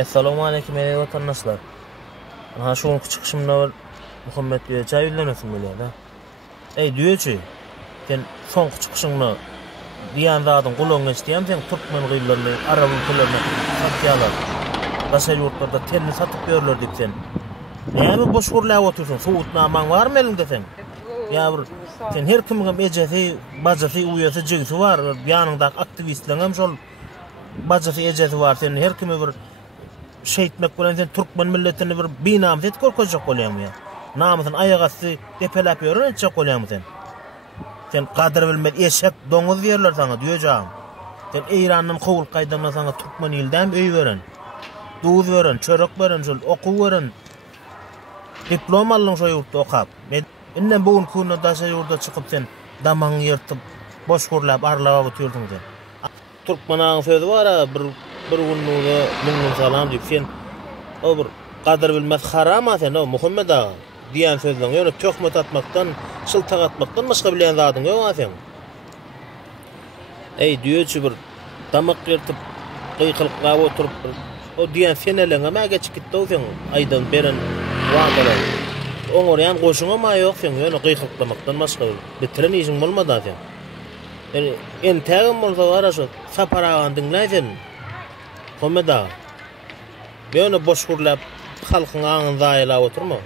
Assalamu alaykum ey vatandaşlar. Ha şu çıkışımda var Muhammed diye çay bilemesin böyle da. Ey diyorçi. Sen son çıkışını diýen zadyň gulagyny isleýän sen Türkmen gyllarly Arab ülkelerine satýarlar. Başga ýurtlarda telni satyp berler diýip sen. Näme boş gurlap otursun? Suwutnamaň barmy elinde sen? Ya bir sen her kimge ejesi, bajasy, uýasy, jygysy bar. Ýanynda aktivistler hem şol bajasy, ejesi bar. Sen her kime bir şeýtmek bilen sen Türkmen milletini bir binamyz görkezjek bolýarmy ya. Namysyny aýak asty depeläp ýörenjek bolýarmy sen? Sen kadr bilmez eşek doňuz ýerler sana diýejäm. Sen Eýranyň kowul gaýdagyna sana Türkmen ýyldam öý beren. Duz beren, çörek beren, şol okuw beren. Diplom aldyň şo ýurtda okap. Men inden bugün kunna daşa ýurda çykyp sen damaň ýertip boş gurlap arlap otyrdyň sen. Türkmenaň sözi bar bir günlüğüne münün salam diýip sen o bir kadr bilmez harama sen o Muhammed ağa diýen sözleň ýöne töhmet atmakdan, şyltak atmakdan başga bilen zadyň ýok sen. Ey diýýärçi bir damak ýertip gıýkylykga oturup o diýen seneleňe mä geçip gitdi o sen aýdan beren wagtlar. Oňoryan goşuňa ma ýok sen ýöne gıýkylykdamakdan başga bitiren işiň bolmady sen. Yani en tägem bolsa wara şu saparagan diňläýsen. Muhammed ağa. Ýöne boş gurlap halkyň aňynda ýaýlap oturma.